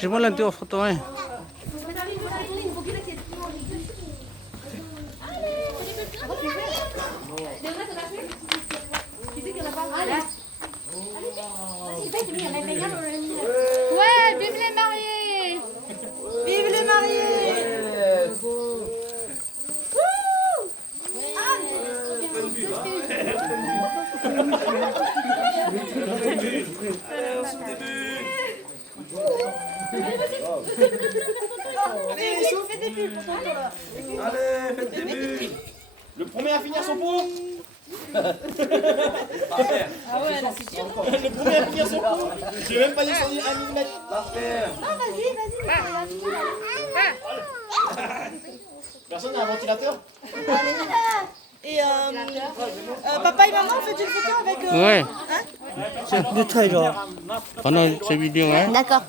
Chỉ một lần tiêu photo ấy. Ouais, vive les mariés! Vive les mariés! Faites des bulles pour toi. Allez, faites des bulles. Le premier à finir son pot. Ah ouais, là c'est sûr. Le premier à finir son pot. J'ai même pas descendu 1 millimètre. Parfait. Ah vas-y. Personne n'a un ventilateur? Et papa et maman, on fait une photo avec... Ouais. Hein? détail là. Pendant cette vidéo, hein. D'accord.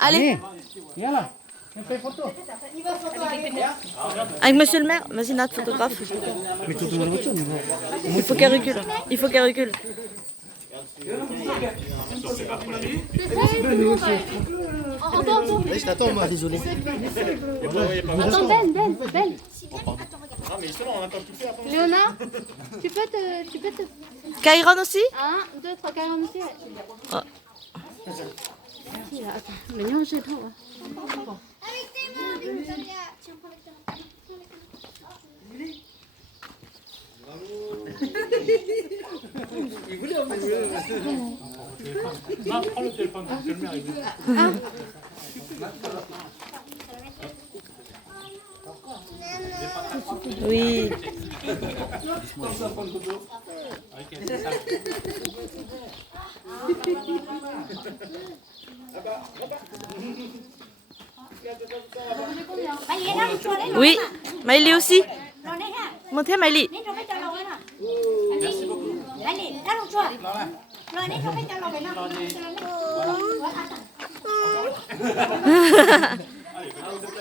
Allez. Viens là. On fait photo. Avec monsieur le maire. Vas-y Nat, photographe. Mais tout le monde voiture, Il faut qu'elle recule. Il faut qu'elle recule. Allez, je t'attends, moi. désolé. Attends, Ben. Ah, mais justement, on a pas tout fait après. Léonard, tu peux te... Kairon aussi? 1, 2, 3, 40 aussi. Ah. Attends, mais non, j'ai trop. Avec tes mains, Victoria. Tiens, prends avec ta main. Prends le téléphone, je le mets avec Oui. Oui. Maïli aussi. Montrez Maïli.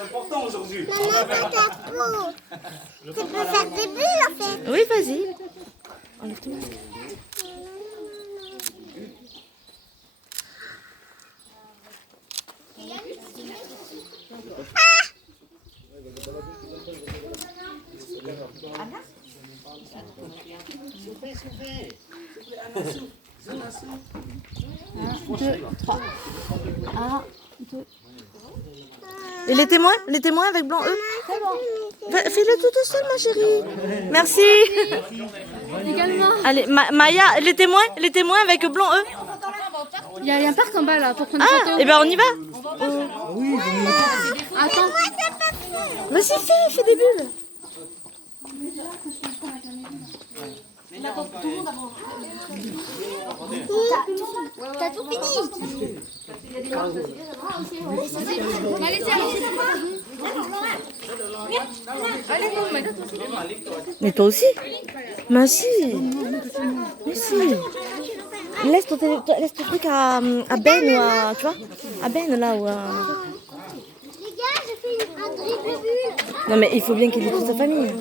Important aujourd'hui. Maman, t'as ta peau. Tu peux faire des bulles en fait. Oui, vas-y. Enlève ton masque. Et les témoins avec blanc E. Fais-le tout seul, ma chérie. Merci. Également. Allez, Maya, les témoins avec blanc E. Il y a un parc en bas là pour prendre une Ah, photo. et ben on y va. Attends. Vas-y, fais des bulles. T'as tout fini. Mais toi aussi. Mais si. Mais si. Laisse ton truc à Ben ou à, tu vois, à Ben là ou à... Les gars, j'ai fait un dribble de bulles. Non mais il faut bien qu'il ait toute sa famille.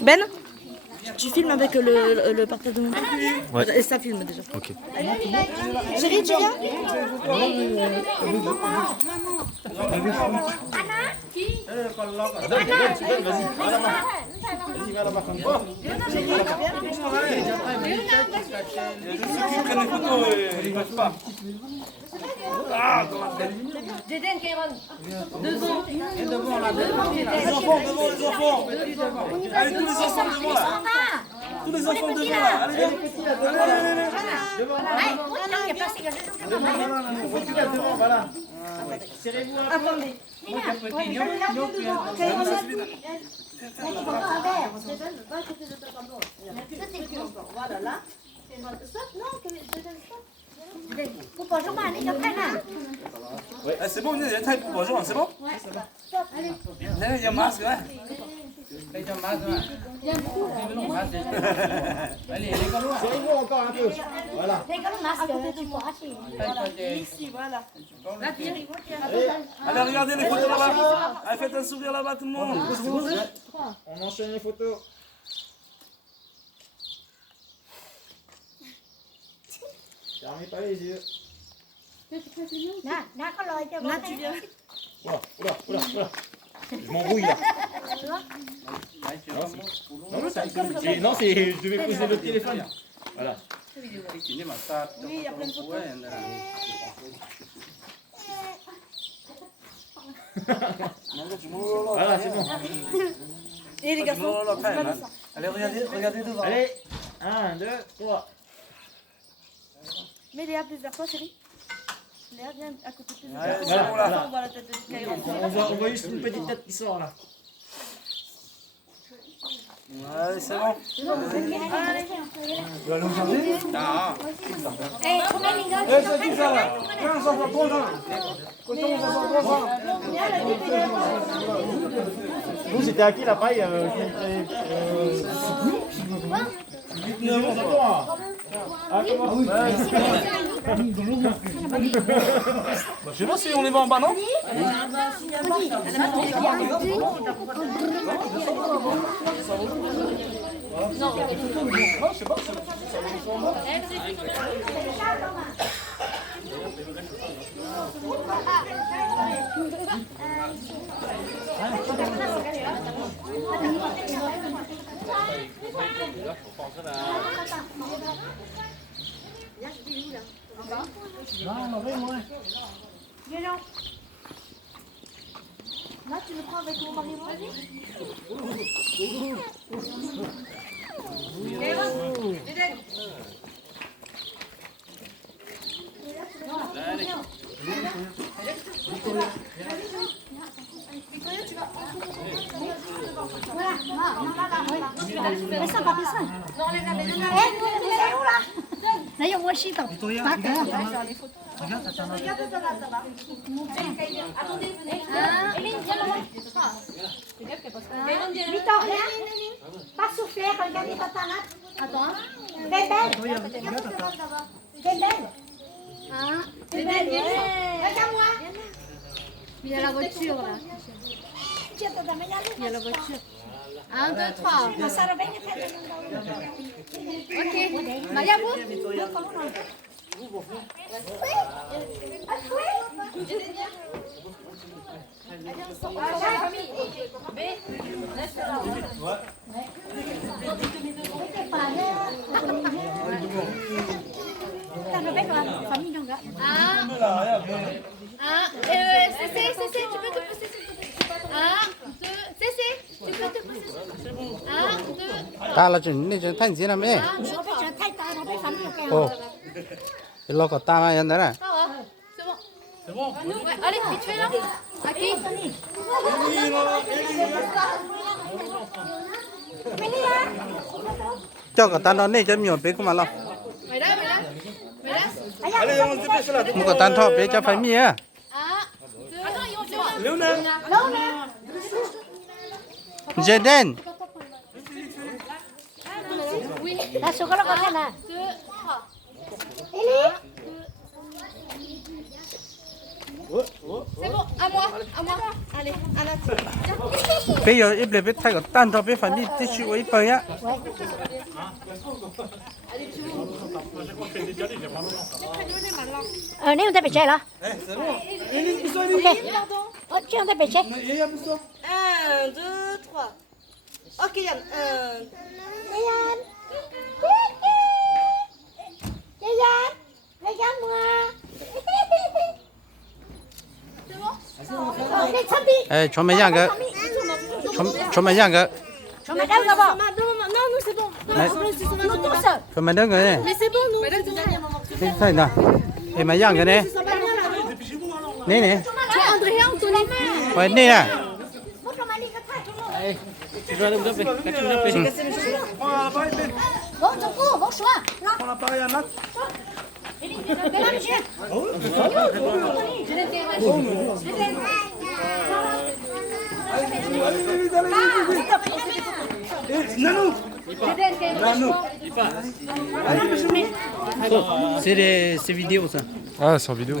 Ben, tu filmes avec le partage de mon père. Ouais. Et ça filme déjà. Ok. Chérie, tu viens? Allez, tous les enfants devant là. Tous les enfants devant là. Allez, les petits là. Allez. Devant là. Les petits là devant, voilà. Serrez-vous un peu. Attendez. Voilà, là. Ouais, c'est bon, il y a une taille pour bonjour, c'est bon? Ouais, c'est bon. Il y a un masque là. Allez, regardez les photos là-bas. Allez, faites un sourire là-bas, tout le monde. On enchaîne les photos. Fermez pas les yeux. Là, tu viens. Oula. Je m'embrouille là. Non, c'est. Je devais poser le téléphone. Voilà. Oui, il y a plein de photos. Voilà, c'est bon. Et les garçons, Allez, regardez devant. Allez, 1, 2, 3. mets Léa plus vers toi, chérie. Léa, viens à côté de toi. Ouais, c'est bon, là. On voit la tête de Kairon. On voit juste une petite tête qui sort là. Ouais, c'est bon. C'est qui ça là? 15 enfants, 3 ans. Vous, c'était à qui la paille 9 ans. Je sais pas si on est bon en bas, non? Là, tu le prends avec mon mari. Là, il y a moi aussi, t'as pas Victoria, pas souffler, regardez ta talente. Attends. T'es belle. T'es belle. Hein? T'es belle. Regarde-moi. Il y a la voiture là. Il y a la voiture. 1, 2, 3. Ok. Maria, vous? Cécé, tu peux te pousser s'il te plaît. 1, 2, Cécé, tu peux te pousser. 1, 2, 大了，那就太近了没？ 太大了，被反正哦，老个大玩意儿了。 ça va. C'est bon. Ouais, allez, vite fait là. À qui? Cho cái tan đó này cho nhiều bé cũng mà lo. Mày đây. Allez, on se dépêche là. Một cái tan thọ bé cho phải mía. 1, 2, attends, ils vont te voir. Léona. Jaden. Oui. La chocolat comme ça là. 2, 3. C'est bon, à moi. Allez, à la Bây giờ ít bé thay cái tan thọ bé phải mía tí xíu ấy phải á. Nếu on t'a pêché là. C'est bon. Ok. Tu on t'a pêché. 1, 2, 3. Ok, Yann. Yann. Yann. Regarde-moi. Les zombies. 哎，全没样个，全没样个， Madame d'abord. Non, nous, c'est bon. Nous tous. 全没那个呢， Mais c'est bon, nous. 这太难，哎，没样个呢， Ça va bien là. 你呢？ Tiens, Andrea, Anthony. 喂，你呢？ Votre mari que ça. Prends l'appareil, Ben. Bon, ton coup, bon choix. Là. Prends l'appareil à Nat. Mesdames, monsieur. allez, vite, allez, vite. Eh, Nanou. Nanou. C'est vidéo ça. Ah, c'est en vidéo.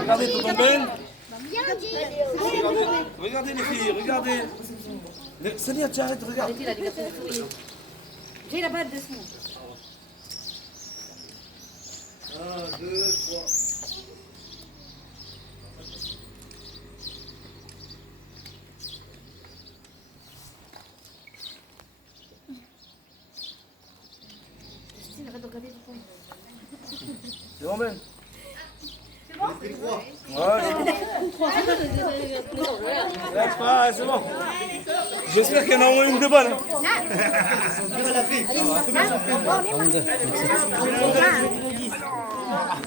Regardez, tonton Ben. Regardez les filles, regardez. Samia, tu arrêtes, regarde. J'ai la balle de son. 1, 2, 3. C'est bon, Ben? C'est bon? Ouais, c'est bon. J'espère qu'il y en a au moins une de bonne.